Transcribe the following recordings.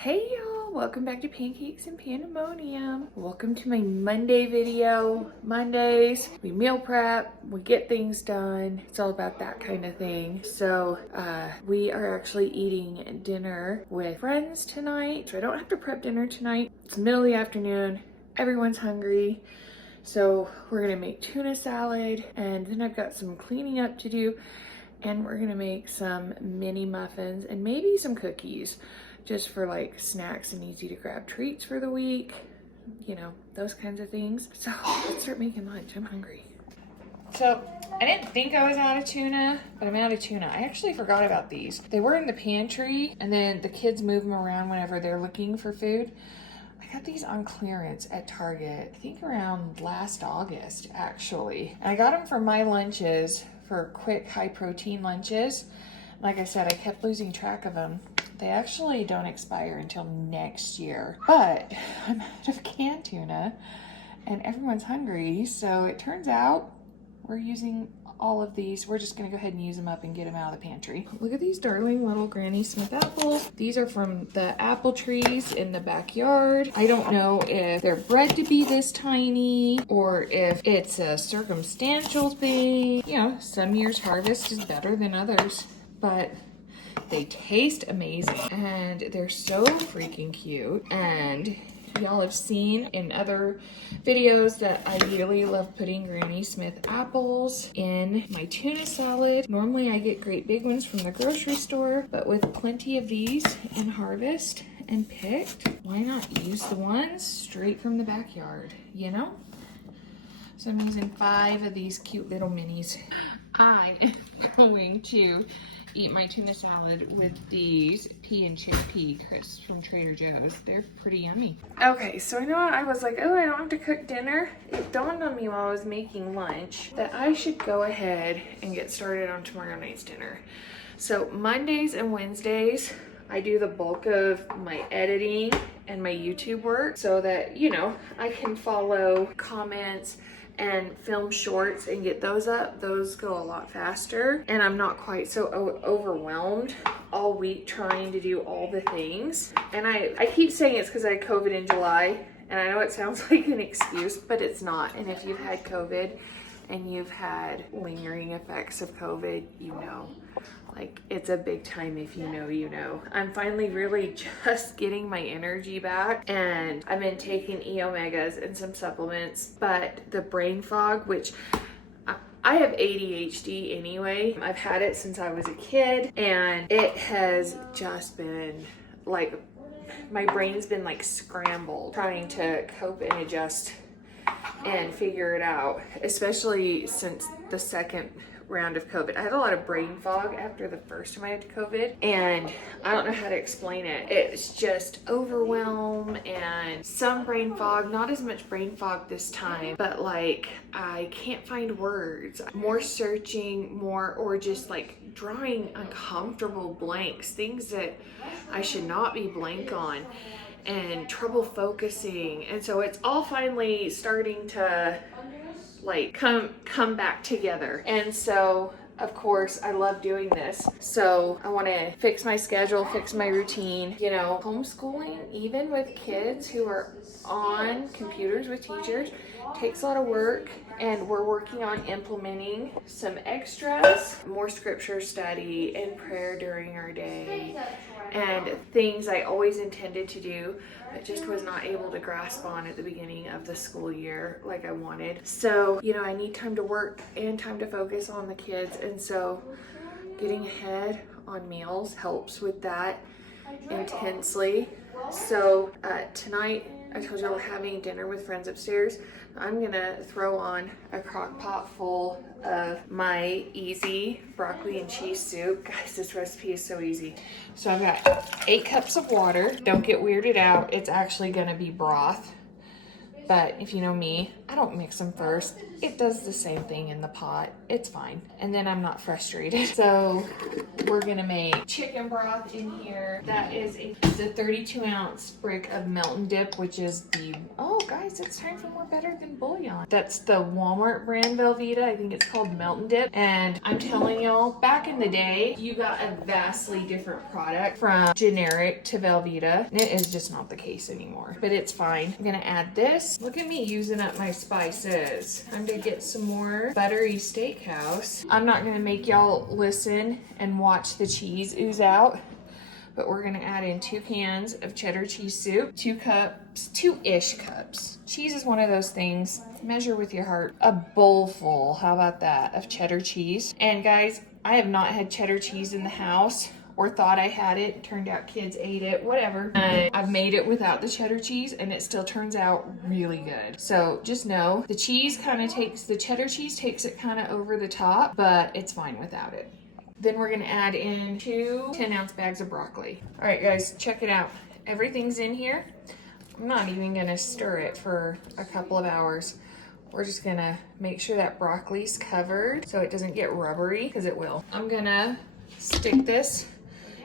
Hey y'all, welcome back to Pancakes and Pandemonium. Welcome to my Monday video. Mondays, we meal prep, we get things done. It's all about that kind of thing. So we are actually eating dinner with friends tonight. So I don't have to prep dinner tonight. It's the middle of the afternoon, everyone's hungry. So we're gonna make tuna salad, and then I've got some cleaning up to do, and we're gonna make some mini muffins and maybe some cookies, just for like snacks and easy to grab treats for the week, you know, those kinds of things. So let's start making lunch. I'm hungry. So I didn't think I was out of tuna, but I'm out of tuna. I actually forgot about these. They were in the pantry, and then the kids move them around whenever they're looking for food. I got these on clearance at Target, I think around last August, actually. And I got them for my lunches, for quick, high protein lunches. Like I said, I kept losing track of them. They actually don't expire until next year, but I'm out of canned tuna and everyone's hungry. So it turns out we're using all of these. We're just gonna go ahead and use them up and get them out of the pantry. Look at these darling little Granny Smith apples. These are from the apple trees in the backyard. I don't know if they're bred to be this tiny or if it's a circumstantial thing. You know, some years harvest is better than others, but they taste amazing and they're so freaking cute. And y'all have seen in other videos that I really love putting Granny Smith apples in my tuna salad. Normally I get great big ones from the grocery store, but with plenty of these in harvest and picked, why not use the ones straight from the backyard, you know? So I'm using 5 of these cute little minis. I am going to eat my tuna salad with these pea and chickpea crisps from Trader Joe's. They're pretty yummy. Okay, so I know I was like, oh, I don't have to cook dinner. It dawned on me while I was making lunch that I should go ahead and get started on tomorrow night's dinner. So Mondays and Wednesdays, I do the bulk of my editing and my YouTube work so that, you know, I can follow comments and film shorts and get those up. Those go a lot faster, and I'm not quite so overwhelmed all week trying to do all the things. And I keep saying it's because I had COVID in July, and I know it sounds like an excuse, but it's not. And if you've had COVID and you've had lingering effects of COVID, you know, like, it's a big time if you know, you know. I'm finally really just getting my energy back, and I've been taking E-omegas and some supplements, but the brain fog, which I have ADHD anyway. I've had it since I was a kid, and it has just been like, my brain's been like scrambled trying to cope and adjust and figure it out, especially since the second round of COVID. I had a lot of brain fog after the first time I had COVID, and I don't know how to explain it. It's just overwhelm and some brain fog, not as much brain fog this time, but like I can't find words, more searching, more, or just like drawing uncomfortable blanks, things that I should not be blank on, and trouble focusing. And so it's all finally starting to like come back together. And so of course I love doing this, so I want to fix my schedule, fix my routine. You know, homeschooling, even with kids who are on computers with teachers, takes a lot of work, and we're working on implementing some extras, more scripture study and prayer during our day, and things I always intended to do but just was not able to grasp on at the beginning of the school year like I wanted. So, you know, I need time to work and time to focus on the kids, and so getting ahead on meals helps with that intensely. So tonight, I told you we're having dinner with friends upstairs. I'm gonna throw on a crock pot full of my easy broccoli and cheese soup. Guys, this recipe is so easy. So I've got 8 cups of water. Don't get weirded out. It's actually gonna be broth. But if you know me, I don't mix them first. it does the same thing in the pot. It's fine. And then I'm not frustrated. So we're gonna make chicken broth in here. That is a 32-ounce brick of Melton Dip, which is the, oh guys, it's time for more better than bouillon. That's the Walmart brand Velveeta. I think it's called Melton Dip. And I'm telling y'all, back in the day, you got a vastly different product from generic to Velveeta. And it is just not the case anymore, but it's fine. I'm gonna add this. Look at me using up my spices. I'm gonna get some more buttery steakhouse. I'm not gonna make y'all listen and watch the cheese ooze out, but we're gonna add in 2 cans of cheddar cheese soup, 2 cups, 2-ish cups. Cheese is one of those things, measure with your heart. A bowl full, how about that, of cheddar cheese. And guys, I have not had cheddar cheese in the house, or thought I had it. Turned out kids ate it, whatever. I've made it without the cheddar cheese and it still turns out really good. So just know the cheese kind of takes, the cheddar cheese takes it kind of over the top, but it's fine without it. Then we're gonna add in 2 10-ounce bags of broccoli. All right guys, check it out. Everything's in here. I'm not even gonna stir it for a couple of hours. We're just gonna make sure that broccoli's covered so it doesn't get rubbery, because it will. I'm gonna stick this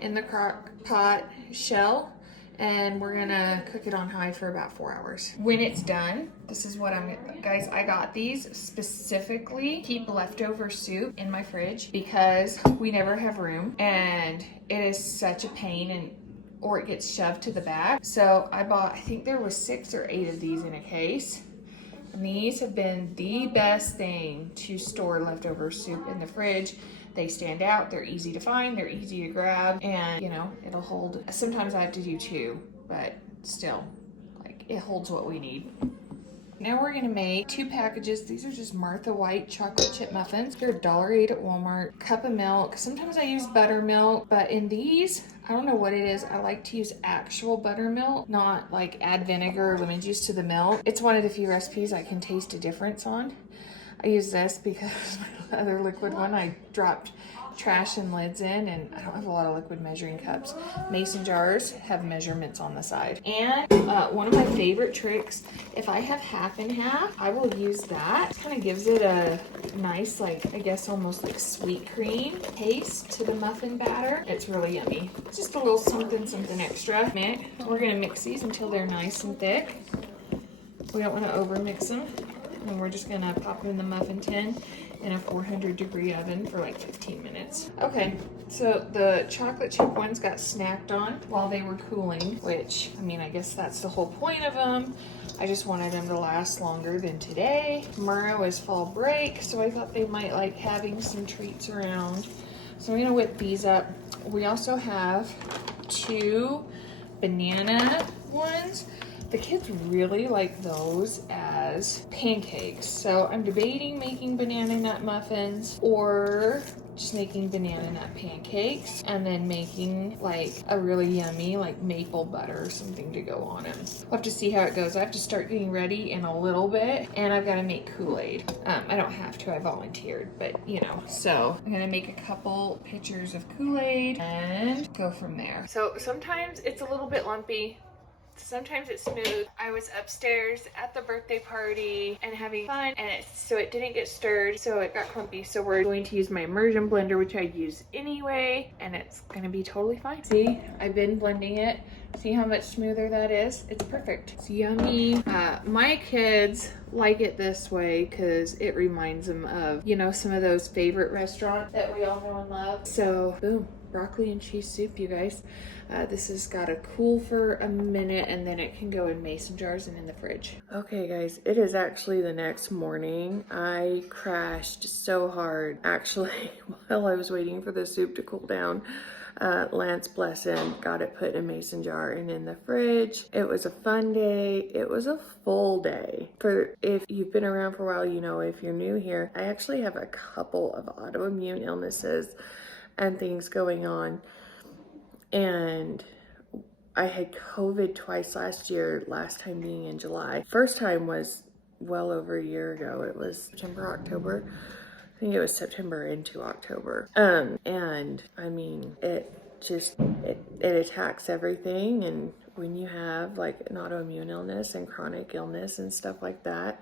in the crock pot shell and we're gonna cook it on high for about 4 hours. When it's done, this is what I'm gonna, guys, I got these specifically to keep leftover soup in my fridge because we never have room and it is such a pain, and or it gets shoved to the back. So I bought, I think there was 6 or 8 of these in a case. And these have been the best thing to store leftover soup in the fridge. They stand out, they're easy to find, they're easy to grab, and you know, it'll hold. Sometimes I have to do 2, but still, like, it holds what we need. Now we're gonna make 2 packages. These are just Martha White chocolate chip muffins. They're $1.08 at Walmart. Cup of milk. Sometimes I use buttermilk, but in these, I don't know what it is. I like to use actual buttermilk, not like add vinegar or lemon juice to the milk. It's one of the few recipes I can taste a difference on. I use this because my other liquid one I dropped trash and lids in, and I don't have a lot of liquid measuring cups. Mason jars have measurements on the side. And one of my favorite tricks, if I have half and half, I will use that. Kind of gives it a nice, like, I guess almost like sweet cream taste to the muffin batter. It's really yummy. Just a little something extra. We're gonna mix these until they're nice and thick. We don't want to over mix them. And we're just gonna pop them in the muffin tin in a 400-degree oven for like 15 minutes. Okay, so the chocolate chip ones got snacked on while they were cooling, which, I mean, I guess that's the whole point of them. I just wanted them to last longer than today. Tomorrow is fall break, so I thought they might like having some treats around. So I'm gonna whip these up. We also have 2 banana ones. The kids really like those as pancakes. So I'm debating making banana nut muffins or just making banana nut pancakes and then making like a really yummy like maple butter or something to go on them. We'll have to see how it goes. I have to start getting ready in a little bit and I've got to make Kool-Aid. I don't have to, I volunteered, but you know. So I'm gonna make a couple pitchers of Kool-Aid and go from there. So sometimes it's a little bit lumpy. Sometimes it's smooth. I was upstairs at the birthday party and having fun, and so it didn't get stirred, so it got clumpy. So we're going to use my immersion blender, which I use anyway, and it's gonna be totally fine. See, I've been blending it. See how much smoother that is? It's perfect. It's yummy. My kids like it this way because it reminds them of, you know, some of those favorite restaurants that we all know and love. So boom, broccoli and cheese soup, you guys. This has got to cool for a minute and then it can go in mason jars and in the fridge. Okay guys, it is actually the next morning. I crashed so hard actually while I was waiting for the soup to cool down. Lance, bless him, got it put in a mason jar and in the fridge. It was a fun day. It was a full day. For if you've been around for a while, you know, if you're new here, I actually have a couple of autoimmune illnesses and things going on. And I had COVID twice last year, last time being in July. First time was well over a year ago. It was September, October. I think it was September into October. And I mean, it attacks everything. And when you have like an autoimmune illness and chronic illness and stuff like that,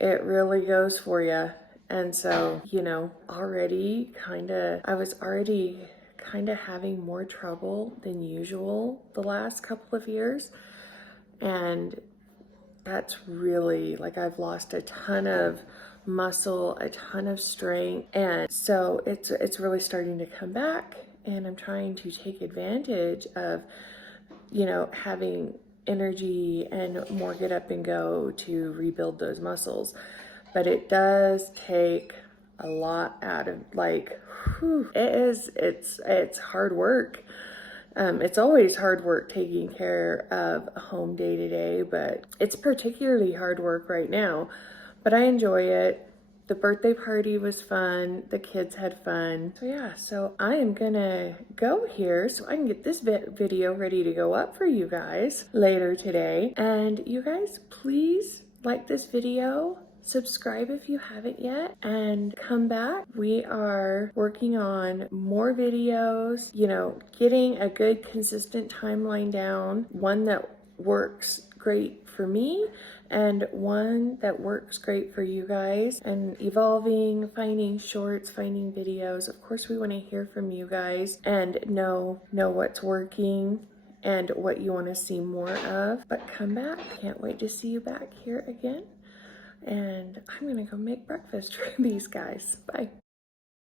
it really goes for you. And so, you know, I was already kind of having more trouble than usual the last couple of years. And that's really, like, I've lost a ton of muscle, a ton of strength. And so it's really starting to come back. And I'm trying to take advantage of, you know, having energy and more get up and go to rebuild those muscles. But it does take a lot out of, like, whew, it's hard work. It's always hard work taking care of a home day to day, but it's particularly hard work right now. But I enjoy it. The birthday party was fun. The kids had fun. So yeah, so I am gonna go here so I can get this video ready to go up for you guys later today. And you guys, please like this video. Subscribe if you haven't yet, and come back. We are working on more videos, you know, getting a good consistent timeline down, one that works great for me and one that works great for you guys, and evolving, finding shorts, finding videos. Of course, we want to hear from you guys and know what's working and what you want to see more of. But come back. Can't wait to see you back here again. And I'm gonna go make breakfast for these guys. Bye.